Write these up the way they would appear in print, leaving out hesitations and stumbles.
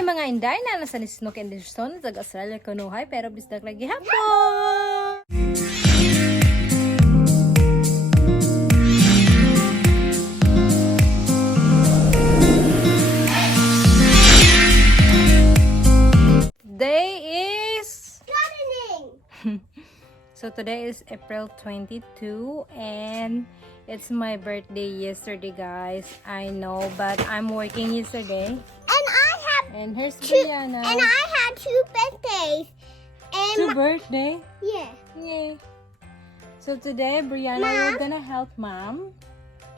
Hi mga inday na nasa ni Snooky and Son sa Australia kunuhay pero bisdak lagi hapon. Day is gardening. So today is April 22 and it's my birthday yesterday, guys. I know, but I'm working yesterday. And here's Brianna. And I had 2 birthdays. And 2 birthday? yeah. Yay. So today, Brianna, we're gonna help Mom.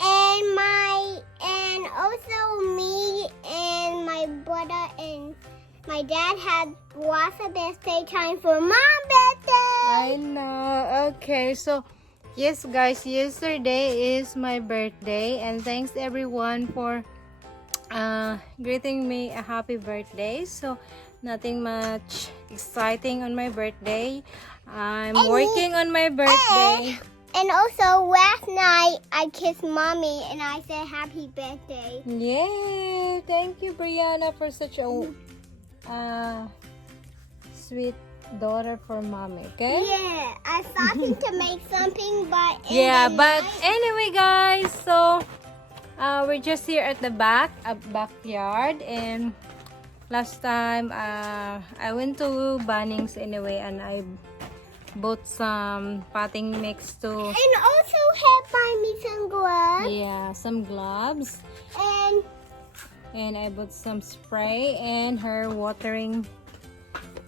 And also me and my brother and my dad had lots of birthday time for Mom's birthday. I know. Okay, so yes, guys, yesterday is my birthday, and thanks everyone for greeting me a happy birthday. So nothing much exciting on my birthday. I'm working on my birthday. And also last night I kissed Mommy and I said happy birthday. Yay! Thank you, Brianna, for such a sweet daughter for Mommy. Okay? Yeah, I started to make something, but anyway, guys, so we're just here at the backyard, and last time I went to Bunnings anyway, and I bought some potting mix too. And also help buy me some gloves. Yeah, some gloves. And I bought some spray and her watering,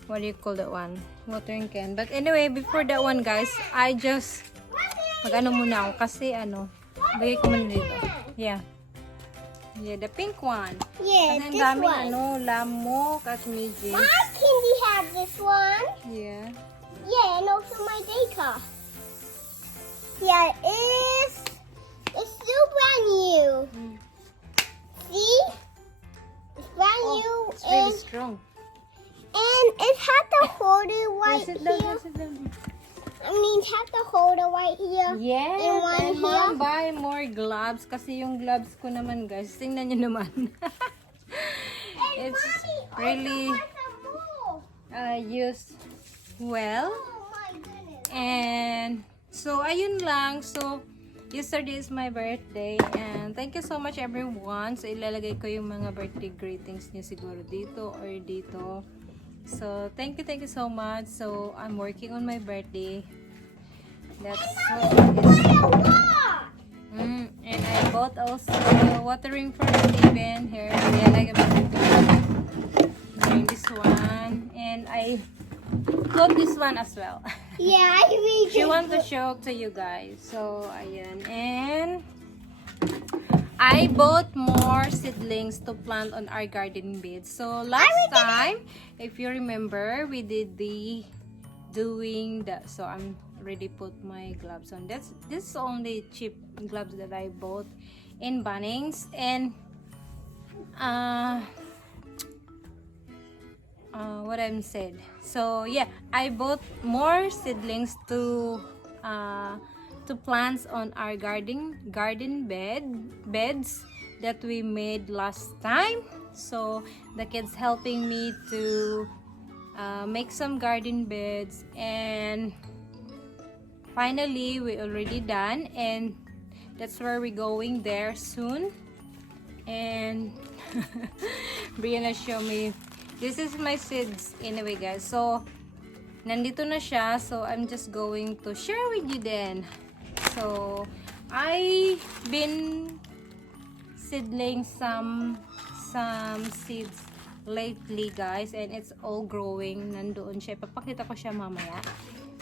what do you call that one? Watering can. But anyway, before that one, guys, I just mag-ano muna ako kasi bagay ko muna dito. Yeah. Yeah, the pink one. Yeah, kasi this ang daming one. lamok at midges. My candy has this one. Yeah. Yeah, and also my daycare. Yeah, it's still brand new. See? It's brand new It's really strong. and it had the holder right Sit here. down, sit down. I mean, it had the holder right here. Yes, And one and here. Mom buy more gloves kasi yung gloves ko naman, guys, tingnan nyo naman. It's really used well. Oh my goodness. And so ayun lang. So yesterday is my birthday, and thank you so much everyone. So ilalagay ko yung mga birthday greetings niyo siguro dito or dito. So thank you so much. So I'm working on my birthday. That's what it is. And I bought also watering for Steven here. Yeah, like this one, and I got this one as well. Yeah, I read She wants to show to you guys. So ayan, and I bought more seedlings to plant on our garden beds. So last time, if you remember, we did the doing that. So I'm already put my gloves on. This is only cheap gloves that I bought in Bunnings, and what I'm said. So yeah, I bought more seedlings to plants on our garden beds that we made last time. So the kids helping me to make some garden beds, and finally we already done, and that's where we're going there soon. And Brianna show me, this is my seeds anyway, guys. So nandito na siya, so I'm just going to share with you then. So I've been seedling some seeds lately, guys, and it's all growing. Nandoon siya, papakita ko siya mamaya.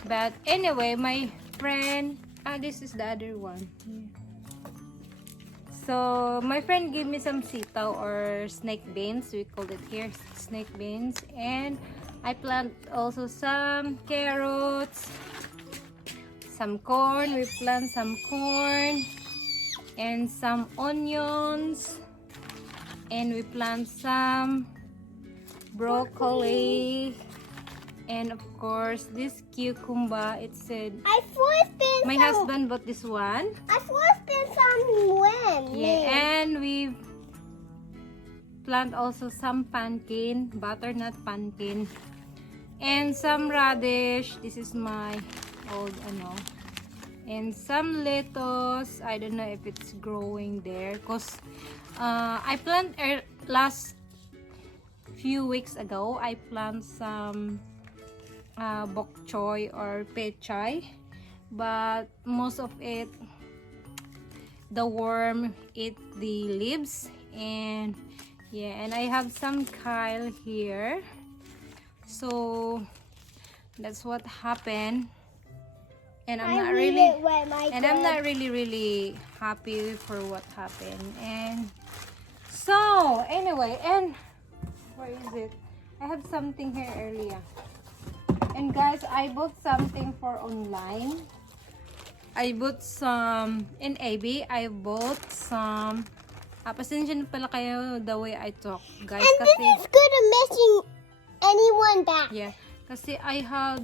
But anyway, my friend, this is the other one. Yeah. So my friend gave me some sitaw or snake beans, we call it here snake beans, and I plant also some carrots, some corn. We plant some corn and some onions, and we plant some broccoli, and of course this cucumber. It said my husband bought this one. I first been some when. Yeah, and we've plant also some pumpkin, butternut pumpkin, and some radish. This is my old and some lettuce. I don't know if it's growing there because I planted last few weeks ago. I planted some bok choy or pechay, but most of it, the worm ate the leaves. And yeah, and I have some kale here, so that's what happened. And I'm not really happy for what happened. And so anyway, and where is it? I have something here earlier. And guys, I bought something for online. I bought some in AB. I bought some. Pasensya na pala kayo the way I talk, guys. And kasi, this is good at messing anyone back. yeah, kasi I have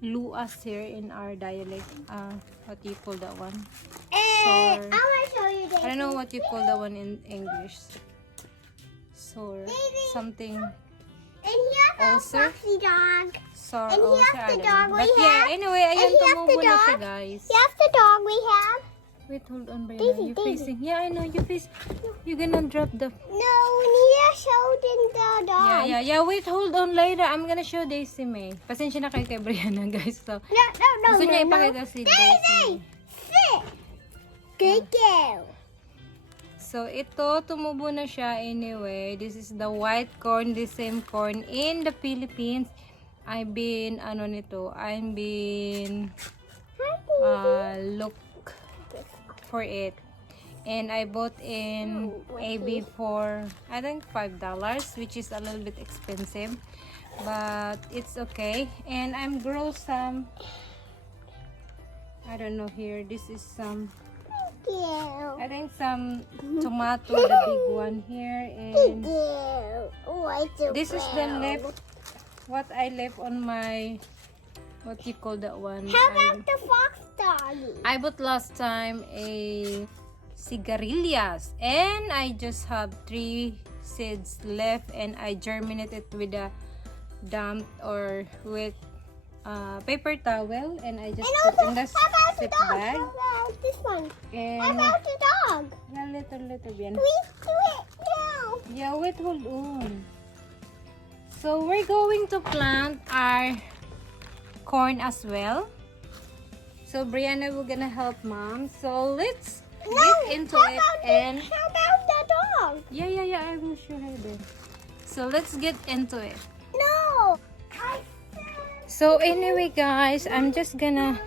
luas here in our dialect. What do you call that one? And I want to show you this. I don't know what you call that one in English. Sore. Something. And here's a Ulcer? foxy dog. Sore And ulcer. here's I the don't dog know. we But yeah, have. anyway, ayan, And here's tumubo the na siya, dog. guys. Here's the dog we have. Wait, hold on, Brianna. Daisy, You Daisy. facing. Yeah, I know. You face. You're gonna drop the. No, here's holding the dog. Yeah. Wait, hold on later. I'm gonna show Daisy May. Pasensya na kayo kay Brianna, guys. So, No. gusto niya no. ipakita si Daisy Daisy, May. sit. Good girl. So, ito, tumubo na siya anyway. This is the white corn, the same corn in the Philippines. I've been, look for it. And I bought in AB for, I think, $5, which is a little bit expensive. But it's okay. And I'm grow some, I don't know here. This is some, Girl. I think some tomato, the big one here. And this is the left, what I left on my, what you call that one? How about the fox doggy? I bought last time a cigarillas, and I just have 3 seeds left, and I germinated with a damp or with paper towel, and I just put in the zip bag. How about this one? How And about the dog? yeah, little bien. Please do it now. Yeah, wait, hold on. So we're going to plant our corn as well. So Brianna, we're gonna help mom. So let's get into it. And How about the dog? yeah, I will show her then. So let's get into it. No. So anyway guys, I'm just gonna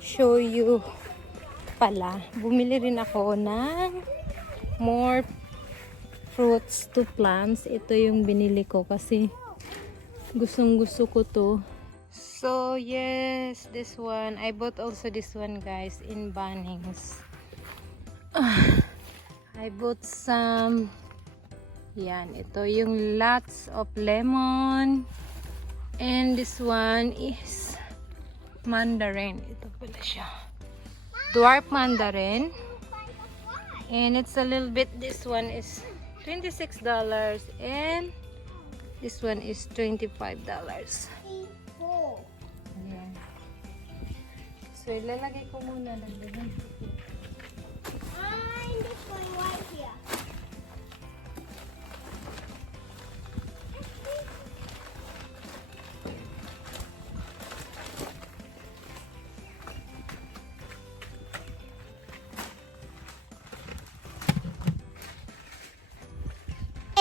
show you pala. Bumili rin ako ng more fruits to plants. Ito yung binili ko kasi gustong-gusto ko to. So yes, this one. I bought also this one, guys, in Bunnings. I bought some. Yan, ito yung lots of lemon. And this one is mandarin. Ito pala siya. Dwarf mandarin. And it's a little bit, this one is $26 and this one is $25. Yeah. So ilalagay ko muna lang din. I'm just going right here.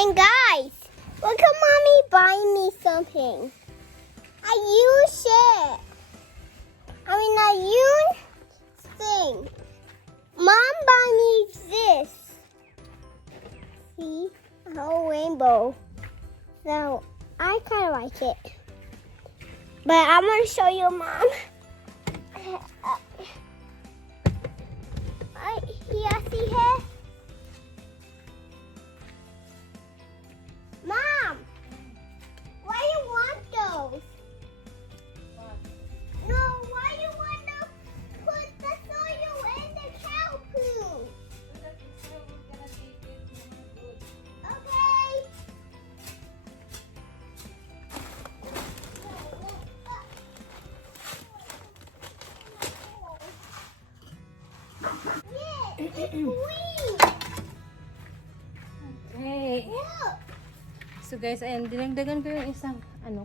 And guys, look at mommy buying me something. A U-shape. A U-thing. Mom bought me this. See? A whole rainbow. So, I kind of like it. But I'm going to show you, Mom. Here, see here? Mom, why you want those? No, why you want to put the soil in the cow poo? Okay. Okay. So guys, ayan, dinagdagan ko yung isang,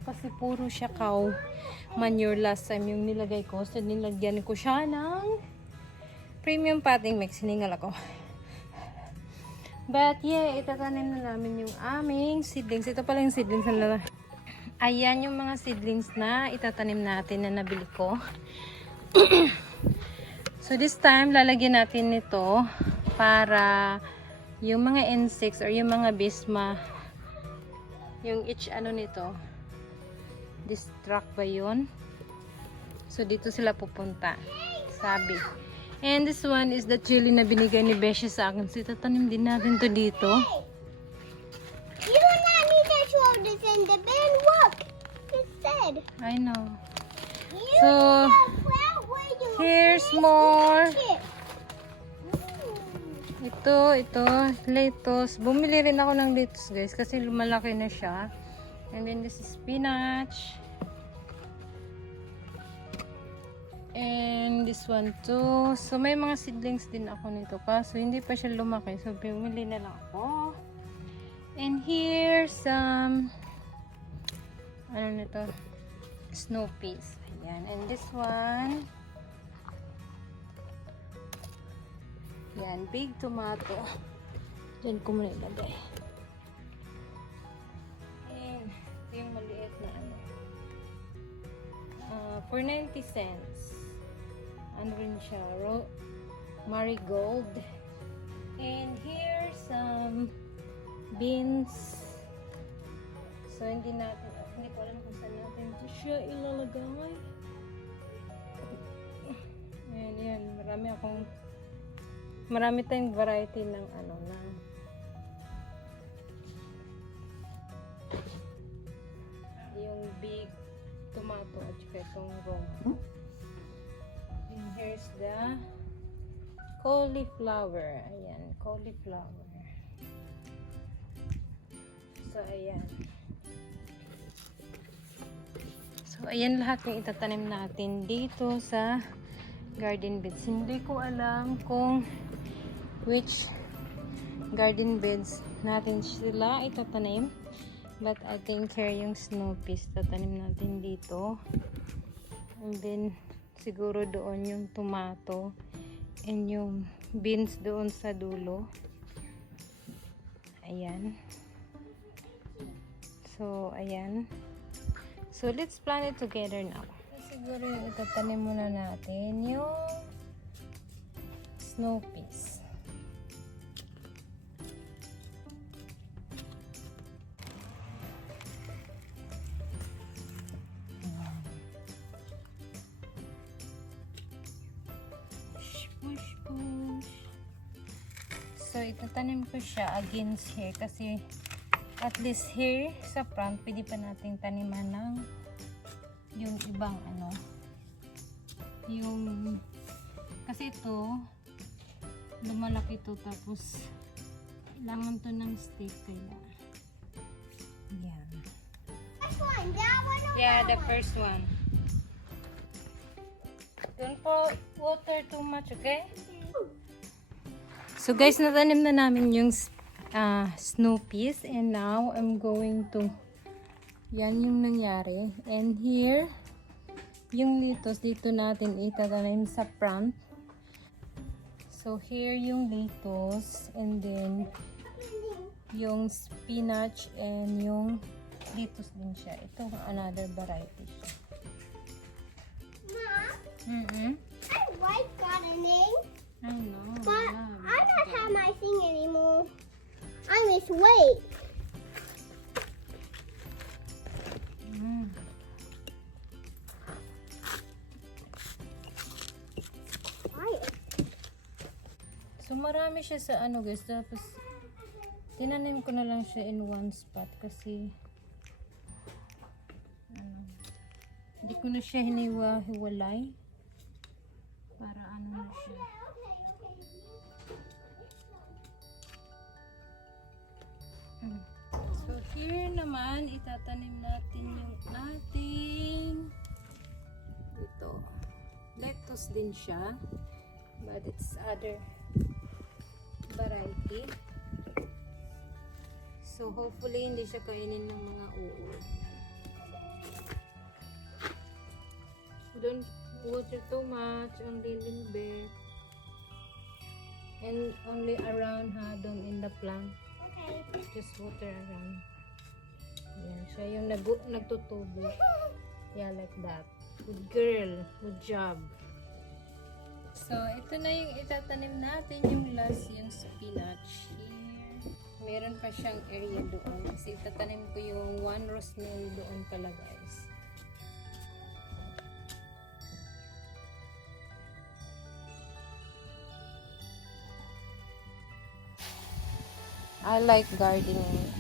kasi puro siya cow manure last time yung nilagay ko. So, nilagyan ko siya ng premium potting mix. Hiningal ako. But yeah, itatanim na namin yung aming seedlings. Ito pala yung seedlings na ayan yung mga seedlings na itatanim natin na nabili ko. So this time, lalagyan natin ito para yung mga insects or yung mga bees yung each nito, distract ba yun? So dito sila pupunta, sabi. And this one is the chili na binigay ni Beshi sa akin. So itatanim din natin to dito. You do not need to show this in the bin. Look, it said. I know. You So, here's here's more. Ito, lettuce. Bumili rin ako ng lettuce, guys, kasi lumalaki na siya. And then this is spinach. And this one too. So, may mga seedlings din ako nito. Kaso, hindi pa siya lumaki. So, bumili na lang ako. And here's some, nito? Snookies. Ayan. And this one, yan, big tomato. Diyan ko muna ilagay. And, ito yung maliit na for 90 cents. Ano rin siya? Marigold. And here's some beans. So, hindi ko alam kung saan natin ito siya ilalagay. Ayan. Marami tayong variety ng yung big tomato at saka itong Roma. And here's the cauliflower. Ayan, cauliflower. So, ayan. So, ayan lahat yung itatanim natin dito sa garden beds. Hindi ko alam kung which garden beds natin sila itatanim. But I think here yung snow peas tatanim natin dito. And then siguro doon yung tomato and yung beans doon sa dulo. Ayan. So, ayan. So, let's plan it together now. Siguro yung itatanim muna natin yung snow peas. Push. So, itatanim ko siya against here kasi at least here sa front, pwede pa natin taniman ng yung ibang kasi ito lumalaki to tapos kailangan to ng stick kaya yan. Yeah, the first one. Don't pour water too much, okay? So guys, natanim na namin yung snow peas and now I'm going to yan yung nangyari. And here yung lettuce dito natin itatanim sa front. So here yung lettuce and then yung spinach and yung lettuce din siya. Ito another variety siya. I like gardening. I know. But I don't have my thing anymore. I miss weight. So marami siya sa guys, tapos tinanim ko na lang siya in one spot kasi hindi ko na siya hiwalay para na siya. So here naman itatanim natin yung ating lettuce din siya, but it's other variety. So, hopefully, hindi siya kainin ng mga uod. Don't water too much, only little bit. And only around ha, don't in the plant. Okay. Just water around. Yan, siya yung nagtutubo. Yeah, like that. Good girl. Good job. So, ito na yung itatanim natin, yung last, yung spinach. Here. Meron pa siyang area doon. Kasi itatanim ko yung one rosemary doon pala, guys. I like gardening.